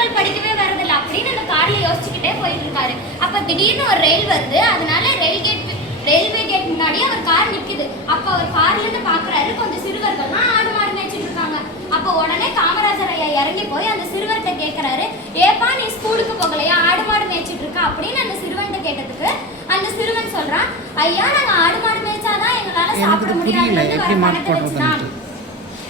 குழந்தைகள் படிக்கவே வரதில்லை அப்படின்னு அந்த கார்ல யோசிச்சுக்கிட்டே போயிட்டு இருக்காரு. அப்ப திடீர்னு ஒரு ரயில் வருது. அதனால ரயில்வே கேட் முன்னாடி அவர் கார் நிக்குது. அப்ப அவர் கார்ல இருந்து பாக்குறாரு கொஞ்சம் சிறுவர்கள்லாம் ஆடு மாடு மேய்ச்சிட்டு இருக்காங்க. அப்ப உடனே காமராஜர் ஐயா இறங்கி போய் அந்த சிறுவர்கிட்ட கேட்கிறாரு, ஏப்பா நீ ஸ்கூலுக்கு போகலையா, ஆடு மாடு மேய்ச்சிட்டு இருக்கா அப்படின்னு அந்த சிறுவன்கிட்ட கேட்டதுக்கு அந்த சிறுவன் சொல்றான், ஐயா நாங்க ஆடு மாடு மேய்ச்சாதான் எங்களால சாப்பிட முடியாது, வர பணத்தை வச்சுதான்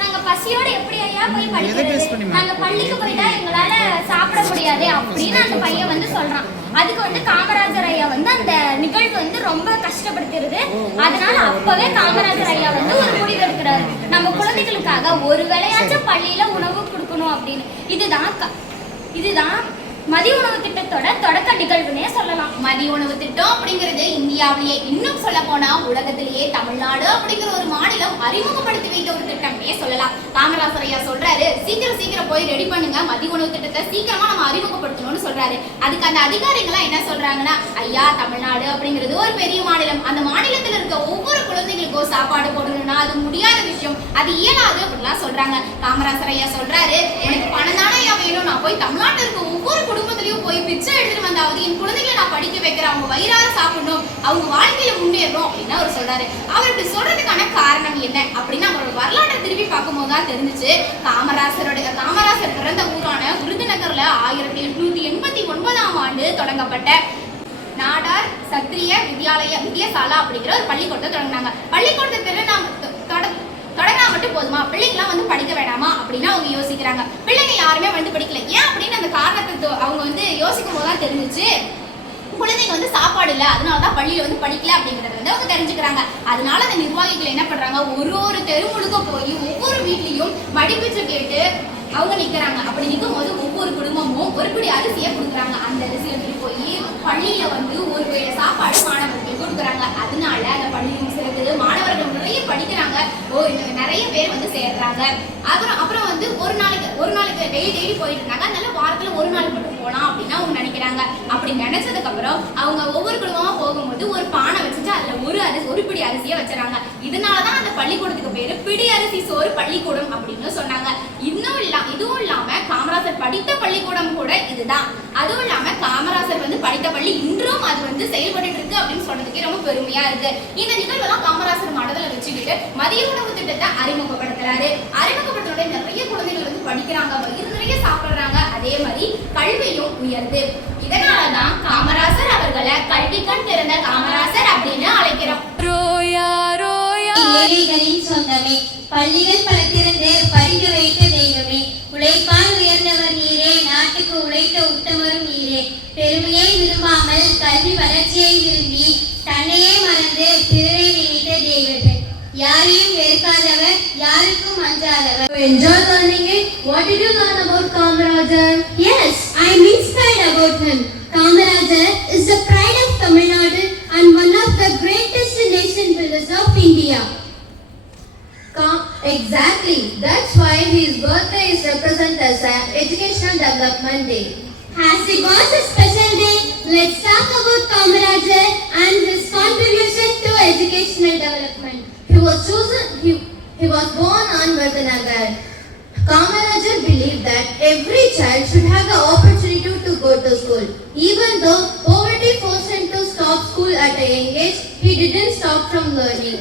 நாங்க பசியோட எப்படி ஐயா போய் படிக்கிறது, நாங்க பள்ளிக்கு போயிட்டா எங்களால சாப்பிட முடியாது அப்படின்னு அந்த பையன் வந்து சொல்றான். அதுக்கு காமராஜர் ஐயா அந்த நிகழ்வு ரொம்ப கஷ்டப்படுத்திடுது. அதனால அப்பவே காமராஜர் ஐயா ஒரு முடிவு எடுக்கிறாரு, நம்ம குழந்தைகளுக்காக ஒரு வேளையாச்சும் பள்ளியில உணவு கொடுக்கணும் அப்படின்னு. இதுதான் மதிய உணவு திட்டத்தோட தொடக்க நிகழ்வுனே சொல்லலாம். மதிய உணவு திட்டம் அப்படிங்கிறது இந்தியாவிலேயே, இன்னும் சொல்ல போனா உலகத்திலேயே தமிழ்நாடு அப்படிங்கிற ஒரு மாநிலம் அறிமுகப்படுத்தி வைத்த ஒரு திட்டம்னே சொல்லலாம். காமராஜர் ஐயா சொல்றாரு, சீக்கிரம் போய் ரெடி பண்ணுங்க, மதிய உணவு திட்டத்தை சீக்கிரமா நம்ம அறிமுகப்படுத்தணும்னு சொல்றாரு. அதுக்கு அந்த அதிகாரிகள்லாம் என்ன சொல்றாங்கன்னா, ஐயா தமிழ்நாடு அப்படிங்கிறது ஒரு பெரிய மாநிலம், அந்த மாநிலத்தில் இருக்க ஒவ்வொரு குழந்தைகளுக்கும் சாப்பாடு போடணும்னா அது முடியாத விஷயம், அது இயலாது அப்படிலாம் சொல்றாங்க. காமராஜர் ஐயா சொல்றாரு, எனக்கு பணம் தானே ஐயா வேணும், நான் போய் தமிழ்நாட்டில் இருக்க ஒவ்வொரு குடும்பத்திலையும் போய் பிச்சை எடுத்துட்டு வந்தாவது என் குழந்தைகளை நான் படிக்க வைக்கிறேன், அவங்க வயிறார சாப்பிடணும், அவங்க வாழ்க்கையில முன்னேறணும் அப்படின்னு அவர் சொல்றாரு. அவர் இப்படி சொல்றதுக்கான காரணம் என்ன அப்படின்னு அவரோட வரலாற்றை திருப்பி பார்க்கும்போது தான் தெரிஞ்சிச்சு. காமராஜர் பிறந்த ஊரான விருதுநகர்ல 1889ஆம் ஆண்டு தொடங்கப்பட்ட நாடார் சத்திரிய வித்யாசாலா அப்படிங்கிற ஒரு பள்ளிக்கூடத்தை தொடங்கினாங்க. பள்ளிக்கூடத்தை தொடங்கினா மட்டும் போதுமா, பிள்ளைங்களாம் படிக்க வேண்டாமா அப்படின்னு அவங்க யோசிக்கிறாங்க. பிள்ளைங்க யாருமே படிக்கல. ஏன் அப்படின்னு அந்த காரணத்தை அவங்க யோசிக்கும் போதுதான் தெரிஞ்சிச்சு, குழந்தைங்க சாப்பாடு இல்லை, அதனாலதான் பள்ளியில படிக்கல அப்படிங்கறத அவங்க தெரிஞ்சுக்கிறாங்க. அதனால அந்த நிர்வாகிகள் என்ன பண்றாங்க, ஒரு தெரு முழுக்க போய் ஒவ்வொரு வீட்லயும் மடிப்பிச்சு கேட்டு அவங்க நிக்கிறாங்க. அப்படி நிற்கும் போது ஒவ்வொரு குடும்பமும் ஒரு பிடி அரிசியை கொடுக்குறாங்க. அந்த அரிசி எடுத்துட்டு போய் பள்ளியில ஒரு வேளை சாப்பாடு மாணவர்களுக்கு கொடுக்குறாங்க. அதனால அந்த பள்ளியும் சேர்த்து மாணவர்கள் நிறைய படிக்கிறாங்க, நிறைய பேர் சேர்றாங்க. அப்புறம் ஒரு நாளைக்கு டெய்லி போயிட்டு இருந்தாங்க. அதனால வாரத்துல ஒரு நாள் மட்டும் போலாம் அப்படின்னு அவங்க நினைக்கிறாங்க. அப்படி நினைச்சதுக்கு அப்புறம் அவங்க ஒவ்வொரு குடும்பமா போகும்போது ஒரு பானை வச்சுட்டு அதுல ஒரு பிடி அரிசியை வச்சுறாங்க. இதனாலதான் அந்த பள்ளிக்கூடத்துக்கு பேரு பிடி அரிசி சோறு பள்ளிக்கூடம் அப்படின்னு சொன்னாங்க. இதுவும் இல்லாம காமராஜர் படித்த பள்ளிக்கூடம் கூட இதுதான். அதுவும் இல்லாம காமராஜர் படித்த பள்ளி இன்றும் அது செயல்பட்டு இருக்கு அப்படின்னு சொல்றதுக்கே ரொம்ப பெருமையா இருக்கு. இந்த நிகழ்வெல்லாம் காமராஜர் மனதில் வச்சுக்கிட்டு மதிய உணவு திட்டத்தை அறிமுகப்படுத்துறாரு. அறிமுகப்படுத்துறோட நிறைய குழந்தைகள் படிக்கிறாங்க, வயிறு நிறைய சாப்பிடுறாங்க, அதே மாதிரி கல்வியும் உயர்ந்து. இதனாலதான் காமராஜர் அவர்களை கல்விக்கண் திறந்த காமராஜர் அப்படின்னு அழைக்கிறோம். ஏழைகளின் சொந்தமே, பள்ளிகள் பல திறந்து படிக்க வைத்த தெய்வமே, உழைப்பால் உயர்ந்தவர் நீரே, நாட்டுக்கு உழைத்த உத்தமரும் நீரே, பெருமையை விரும்பாமல் கல்வி வளர்ச்சியை விரும்பி தன்னையே மறந்து பிறரை நினைத்த தெய்வர்கள், யாரையும் வெறுக்காதவர், யாருக்கும் அஞ்சாதவர். Enjoy learning it. What did you learn about Kamarajar? Yes, I am inspired about him. Kamarajar is the pride of Tamil Nadu and one of the greatest nation builders of India. Exactly. That's why his birthday is represented as an Educational Development Day. As it was a special day, let's talk about Kamarajar and his contribution to educational development. He was born on Virudunagar. Kamarajar believed that every child should have the opportunity to go to school. Even though poverty forced him to stop school at a young age, he didn't stop from learning.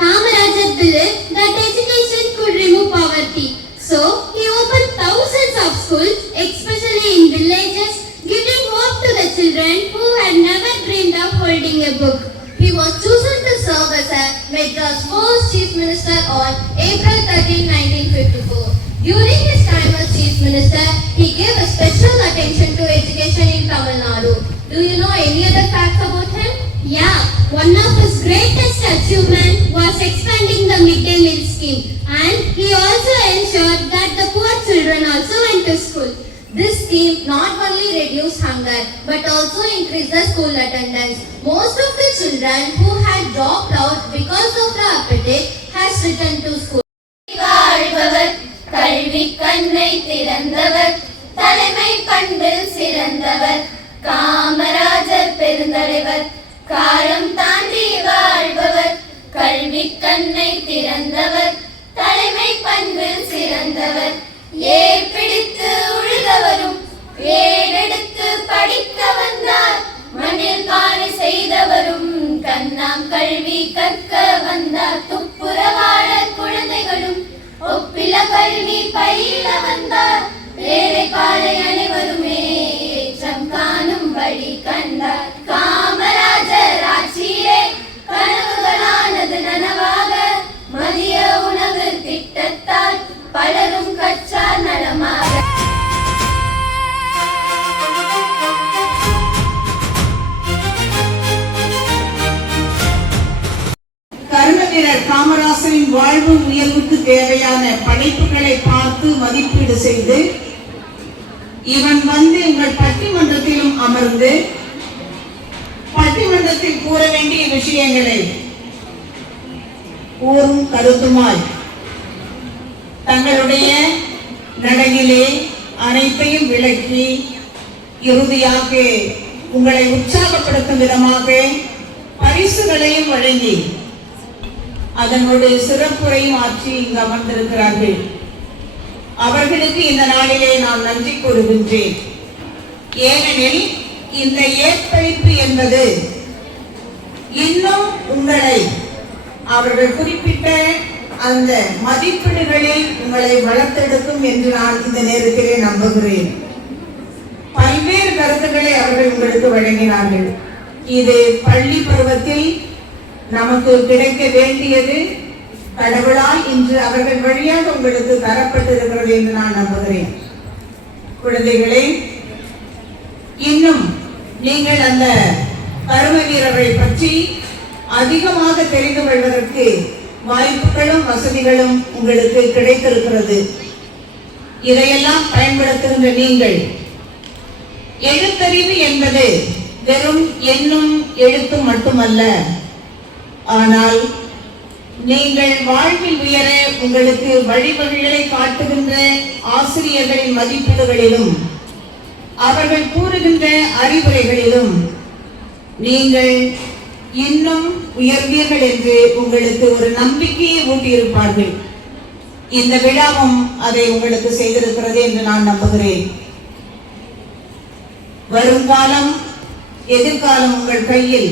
Kamarajar believed that education could remove poverty. So, he opened thousands of schools, especially in villages, giving hope to the children who had never dreamed of holding a book. He was chosen to serve as a Madras first Chief Minister on April 13, 1954. During his time as Chief Minister, he gave a special attention to education in Tamil Nadu. Do you know any other facts about him? Yeah, one of his greatest achievements was expanding the midday meal scheme, and he also ensured that the poor children also went to school. This scheme not only reduced hunger but also increased the school attendance. Most of the children who had dropped out because of the epidemic has returned to school. கல்வி கண்ணை திறந்தவர், தலைமை பண்பில் சிறந்தவர், காமராஜர் பெருந்தலைவர், காலம் தாண்டி வாழ்பவர், கல்வி கண்ணை திறந்தவர், தலைமை பண்பில் சிறந்தவர், ஏர் பிடித்து உழுதவரும் கற்க வந்த துப்புரவாழ குழந்தைகளும் ஒப்பில கல்வி பயில வந்த ஏழைப்பாளை அனைவருமே ஏற்றம் காணும் வழி கண்டார். காமராஜர் ஆட்சியிலே கனவுகளானது நனவாக மதிய உணவு திட்டத்தால் பலரும் கற்றார் நலமாக. கர்மவீரர் காமராசரின் வாழ்வு உயர்வுக்கு தேவையான படைப்புகளை பார்த்து மதிப்பீடு செய்து இவன் வந்து உங்கள் பட்டிமன்றத்திலும் அமர்ந்து பட்டிமன்றத்தில் கூற வேண்டிய விஷயங்களை கூறும் கருத்துமாய் தங்களுடைய நடையிலே அனைத்தையும் விளக்கி இறுதியாக உங்களை உற்சாகப்படுத்தும் விதமாக பரிசுகளையும் வழங்கி அதனுடைய சிறப்புரையும் ஆற்றி இங்கு அமர்ந்திருக்கிறார்கள். அவர்களுக்கு இந்த நாளிலே நான் நன்றி கூறுகின்றேன். ஏனெனில் இந்த ஏற்பழிப்பு என்பது இன்னும் உங்களை அவர்கள் குறிப்பிட்ட அந்த மதிப்பீடுகளில் உங்களை வளர்த்தெடுக்கும் என்று நான் இந்த நேரத்திலே நம்புகிறேன். பல்வேறு கருத்துக்களை அவர்கள் உங்களுக்கு வழங்கினார்கள். இது பள்ளி பருவத்தில் நமக்கு கிடைக்க வேண்டியது கடவுளால் இன்று அவர்கள் வழியாக உங்களுக்கு தரப்பட்டிருக்கிறது என்று நான் நம்புகிறேன். குழந்தைகளே, இன்னும் நீங்கள் அந்த கர்ம வீரரை பற்றி அதிகமாக தெரிந்து கொள்வதற்கு வாய்ப்புகளும் வசதிகளும் உங்களுக்கு கிடைத்திருக்கிறது. இதையெல்லாம் பயன்படுத்துகின்ற நீங்கள் எழுத்தறிவு என்பது வெறும் எண்ணும் எழுத்தும் மட்டுமல்ல, ஆனால் நீங்கள் வாழ்வில் உயர உங்களுக்கு வழிவகைகளை காட்டுகின்ற ஆசிரியர்களின் மதிப்பீடுகளிலும் அவர்கள் கூறுகின்ற அறிவுரைகளிலும் நீங்கள் இன்னும் உயர்வீர்கள் என்று உங்களுக்கு ஒரு நம்பிக்கையை ஊட்டியிருப்பார்கள். இந்த விழாவும் அதை உங்களுக்கு செய்திருக்கிறது என்று நான் நம்புகிறேன். வருங்காலம் எதிர்காலம் உங்கள் கையில்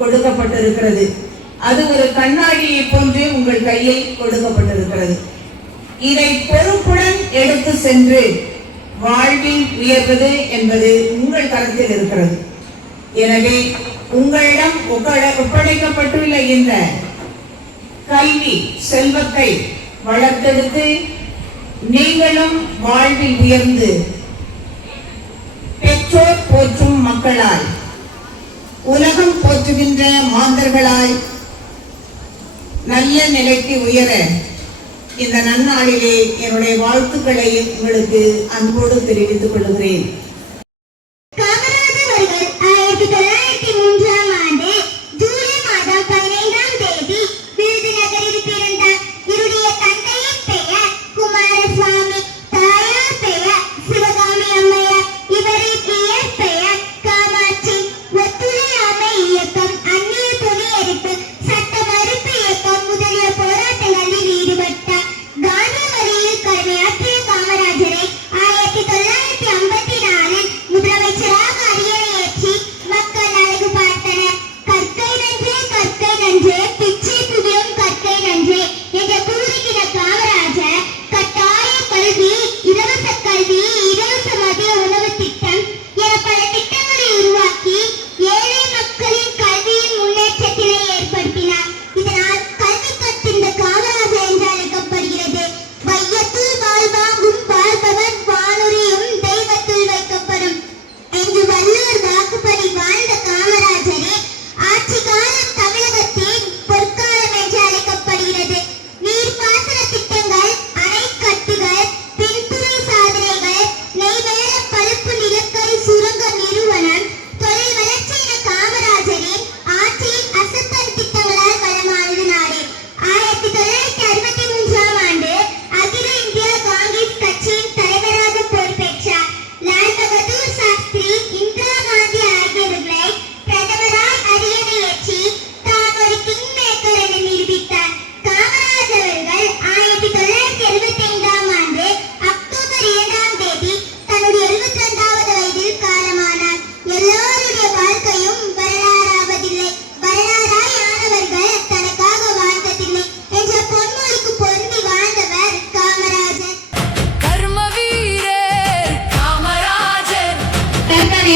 கொடுக்கப்பட்டிருக்கிறது. அது ஒரு கண்ணாடியை போன்று உங்கள் கையில் கொடுக்கப்பட்டிருக்கிறது. இதை பொறுப்புடன் எடுத்து சென்று வாழ்வில் உயர்வது என்பது உங்கள் கருத்தில் இருக்கிறது. எனவே உங்களிடம் ஒப்படைக்கப்பட்டுள்ள இந்த கல்வி செல்வத்தை வளர்த்தெடுத்து நீங்களும் வாழ்வில் உயர்ந்து பெற்றோர் போற்றும் மக்களாய், உலகம் போற்றுகின்ற மாந்தர்களாய் நல்ல நிலைக்கு உயர இந்த நன்னாளிலே என்னுடைய வாழ்த்துக்களை உங்களுக்கு அன்போடு தெரிவித்துக் கொள்கிறேன். காமராஜர் அவர்கள் 1903ஆம் ஆண்டு ஜூலை மாதம் 15ஆம் தேதி விருதுநகரில் பிறந்தார். இவருடைய தந்தையின் பெயர் குமாரசுவாமி, தாயார் பெயர் சிவகாமி அம்மையார். இவரின் இயற்பெயர் காமாட்சி. ஒத்துழையாமை இயக்கம், அந்நிய துணி எரிப்பு, சட்ட மறுப்பு இயக்கம் முதலிய போராட்டங்களில் ஈடுபட்டார். காந்தி வழியில் கடமையாற்றிய காமராஜரை 1954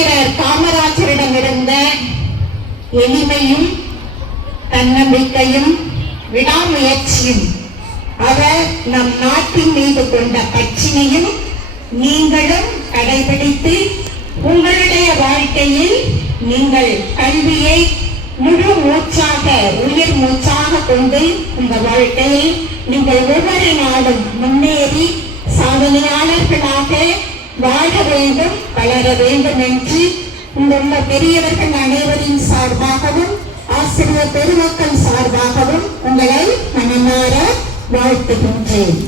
மாவீரர் காமராஜரிடமிருந்த எளிமையும் தன்னம்பிக்கையும் விடாமுயற்சியும் அவர் நம் நாட்டின் மீது கொண்ட பற்றினையும் நீங்களும் கடைபிடித்து உங்களுடைய வாழ்க்கையில் நீங்கள் கல்வியை முழு மூச்சாக உயிர் மூச்சாக கொண்டு இந்த வாழ்க்கையில் நீங்கள் ஒவ்வொரு நாளும் முன்னேறி சாதனையாளர்களாக வாழ வேண்டும், வளர வேண்டும் என்று இங்குள்ள பெரியவர்கள் அனைவரின் சார்பாகவும் ஆசிரியர் பெருமக்கள் சார்பாகவும் உங்களை மனமாற வாழ்த்துகின்றேன்.